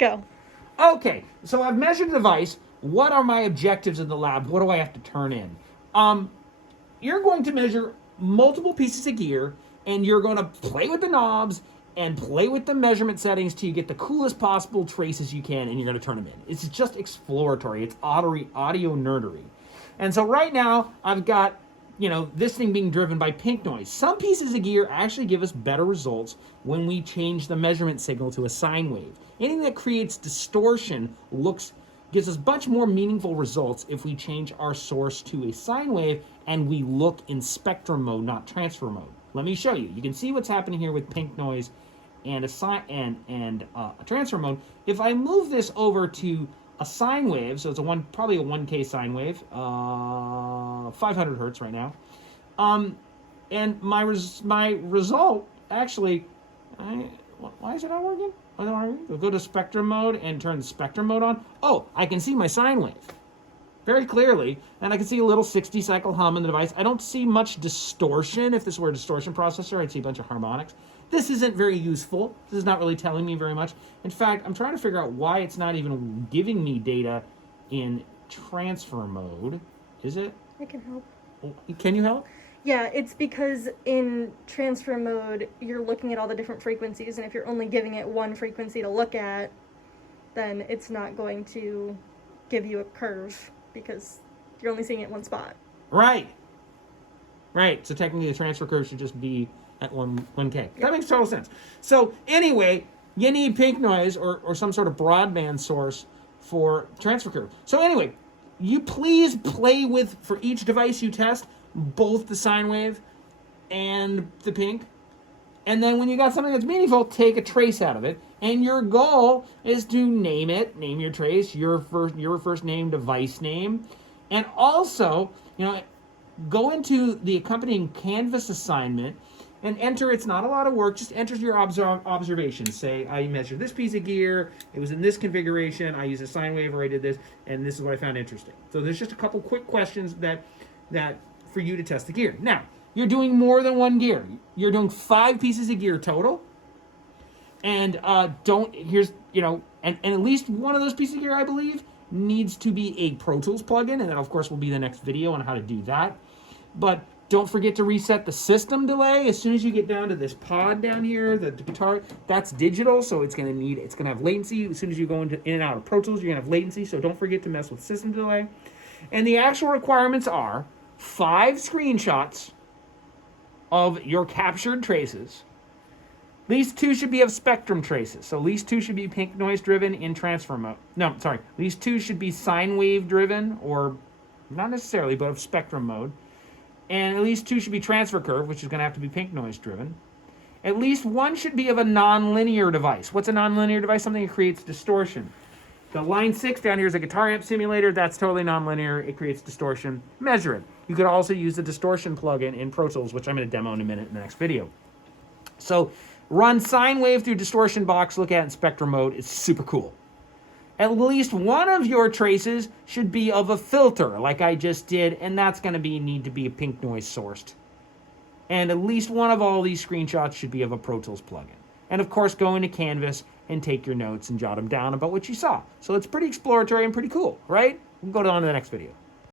Go. Okay, so I've measured the device. What are my objectives in the lab? What do I have to turn in? You're going to measure multiple pieces of gear, and you're going to play with the knobs and play with the measurement settings till you get the coolest possible traces you can, and you're going to turn them in. It's just exploratory. It's audio nerdery. And so right now, I've got this thing being driven by pink noise. Some pieces of gear actually give us better results when we change the measurement signal to a sine wave. Anything that creates distortion gives us much more meaningful results if we change our source to a sine wave and we look in spectrum mode, not transfer mode. Let me show you. You can see what's happening here with pink noise and a transfer mode. If I move this over to a sine wave, so it's probably a 1K sine wave, 500 hertz right now, and my result actually, why is it not working? We'll go to spectrum mode and turn the spectrum mode on. Oh, I can see my sine wave very clearly, and I can see a little 60 cycle hum in the device. I don't see much distortion. If this were a distortion processor, I'd see a bunch of harmonics. This isn't very useful. This is not really telling me very much. In fact, I'm trying to figure out why it's not even giving me data in transfer mode. Is it? I can help. Can you help? Yeah, it's because in transfer mode, you're looking at all the different frequencies, and if you're only giving it one frequency to look at, then it's not going to give you a curve because you're only seeing it in one spot. Right. So technically the transfer curve should just be at 1K. Yep. That makes total sense. So anyway, you need pink noise or some sort of broadband source for transfer curve. So anyway, you please play with, for each device you test, both the sine wave and the pink. And then when you got something that's meaningful, take a trace out of it. And your goal is to name your trace, your first name, device name. And also, go into the accompanying Canvas assignment and enter. It's not a lot of work, just enter your observations. Say, I measured this piece of gear, it was in this configuration, I used a sine wave, or I did this, and this is what I found interesting. So there's just a couple quick questions that for you to test the gear. Now, you're doing more than one gear. You're doing 5 pieces of gear total. And and at least one of those pieces of gear, I believe, needs to be a Pro Tools plugin, and that of course will be the next video on how to do that. But don't forget to reset the system delay as soon as you get down to this pod down here, the guitar. That's digital, so it's gonna have latency. As soon as you go in and out of Pro Tools, you're gonna have latency, so don't forget to mess with system delay. And the actual requirements are 5 screenshots of your captured traces. At least 2 should be of spectrum traces. So at least 2 should be pink noise driven in transfer mode. No, sorry. At least 2 should be sine wave driven, or not necessarily, but of spectrum mode. And at least 2 should be transfer curve, which is going to have to be pink noise driven. At least 1 should be of a nonlinear device. What's a nonlinear device? Something that creates distortion. The line 6 down here is a guitar amp simulator. That's totally nonlinear. It creates distortion. Measure it. You could also use the distortion plugin in Pro Tools, which I'm going to demo in a minute in the next video. So run sine wave through distortion box, look at it in spectrum mode. It's super cool. At least one of your traces should be of a filter, like I just did, and that's going to need to be a pink noise sourced. And at least one of all these screenshots should be of a Pro Tools plugin. And of course, go into Canvas and take your notes and jot them down about what you saw. So it's pretty exploratory and pretty cool, right? We'll go on to the next video.